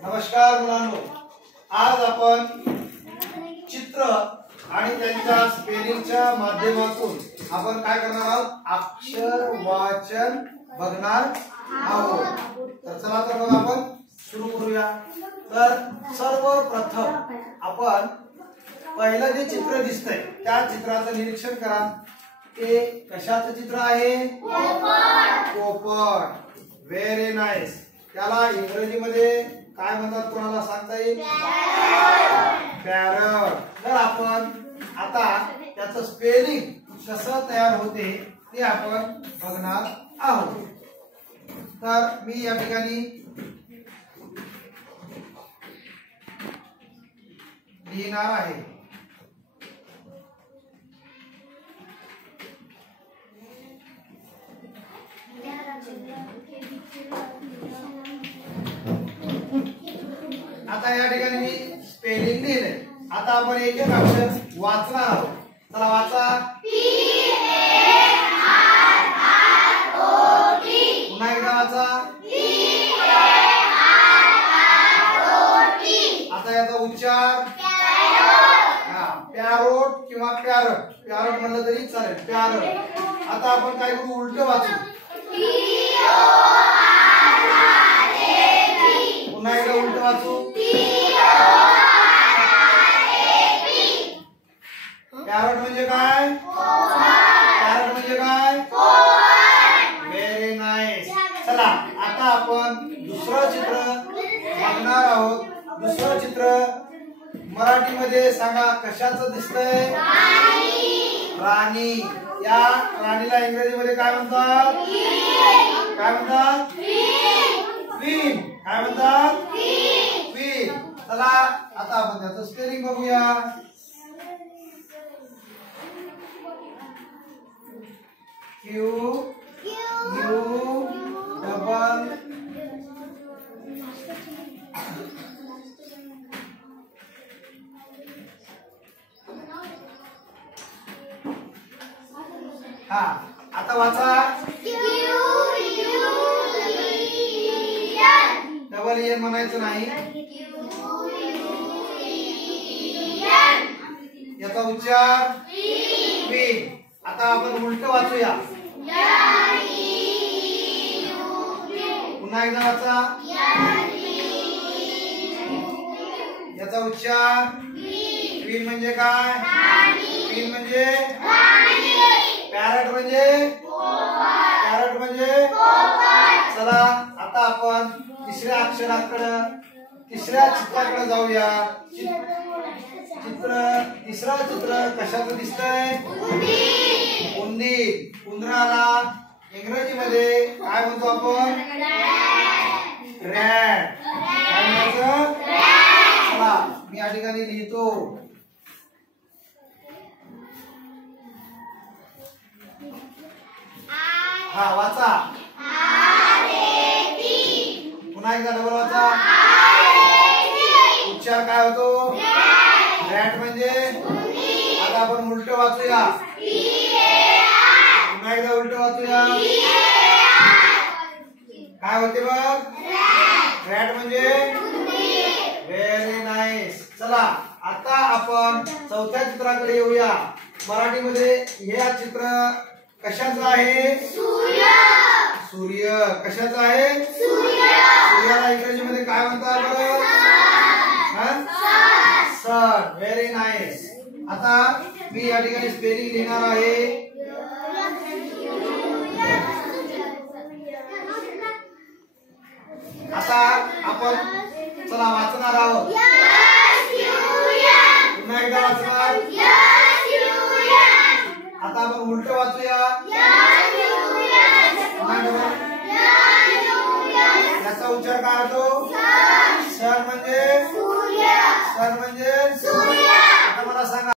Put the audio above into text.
नमस्कार मुलांनो, आज आपण चित्र आणि त्यांच्या स्पेलिंगच्या माध्यमातून आपण काय करणार आहोत, अक्षर वाचन बघणार आहोत। तर चला तर मग आपण सुरू करूया। तर सर्वप्रथम आपण पहिलं जे चित्र दिसतंय त्या चित्राचं निरीक्षण करा। ते कशाचं चित्र आहे? पोपट। Very nice. त्याला इंग्रजीमध्ये काय म्हणतात, कोणाला सांगता येईल? पॅरट। तर आपण आता त्याचं स्पेलिंग कसं तयार होते ते आपण बघणार आहोत। तर मी या ठिकाणी लिहिणार आहे। आता या ठिकाणी मी स्पेलिंग लिहिले। आता आपण एक एक अक्षर वाचणार आहोत। चला वाचा। पुन्हा एकदा वाचा। आता याचा उच्चार पॅरोट किंवा पॅरट, पॅरट म्हणलं तरी चालेल, पॅरट। आता आपण काय करू, उलट वाचू। पुन्हा एकदा उलट वाचू। पॅरट म्हणजे काय? पॅरट म्हणजे काय? Very nice. चला आता आपण दुसरं चित्र बघणार आहोत। दुसरं चित्र मराठीमध्ये सांगा कशाचं दिसतंय? राणी। या राणीला इंग्रजीमध्ये काय म्हणतात? काय म्हणतात? क्वीन। काय म्हणतात? क्वीन। चला आता आपण त्याचं स्पेलिंग बघूया। क्यू यू डबल हा। आता वाचा। डबल एन म्हणायचं नाही, याचा उच्चार क्वीन। आता आपण उलट वाचूया। पुन्हा एकदा वाचा। याचा उच्चार क्वीन म्हणजे काय? क्वीन म्हणजे पॅरट म्हणजे पॅरट म्हणजे चला आता आपण तिसऱ्या अक्षराकडे, तिसऱ्या चित्राकडे जाऊया। तिसरं चित्र कशाचं दिसतंय? उंदीर। उंदराला इंग्रजीमध्ये काय म्हणतो आपण? रॅट। काय म्हणायचं? चला मी या ठिकाणी लिहितो। हा वाचा। पुन्हा एकदा डबल वाचा। उच्चार काय होतो? रॅट म्हणजे। आता आपण उलट वाचूया। पुन्हा एकदा उलट वाचूया। काय होते बघ? रॅट म्हणजे। Very nice. चला आता आपण चौथ्या चित्राकडे येऊया। मराठीमध्ये हे चित्र कशाचं आहे? सूर्य। कशाचं आहे? सूर्याला इंग्रजीमध्ये काय म्हणतात बरं? सन। Very nice. आता मी या ठिकाणी स्पेलिंग लिहिणार आहे। आता आपण चला वाचणार आहोत। पुन्हा एकदा वाचणार। आता आपण उलट वाचूया। याचा उच्चार काय होतो? सन म्हणजे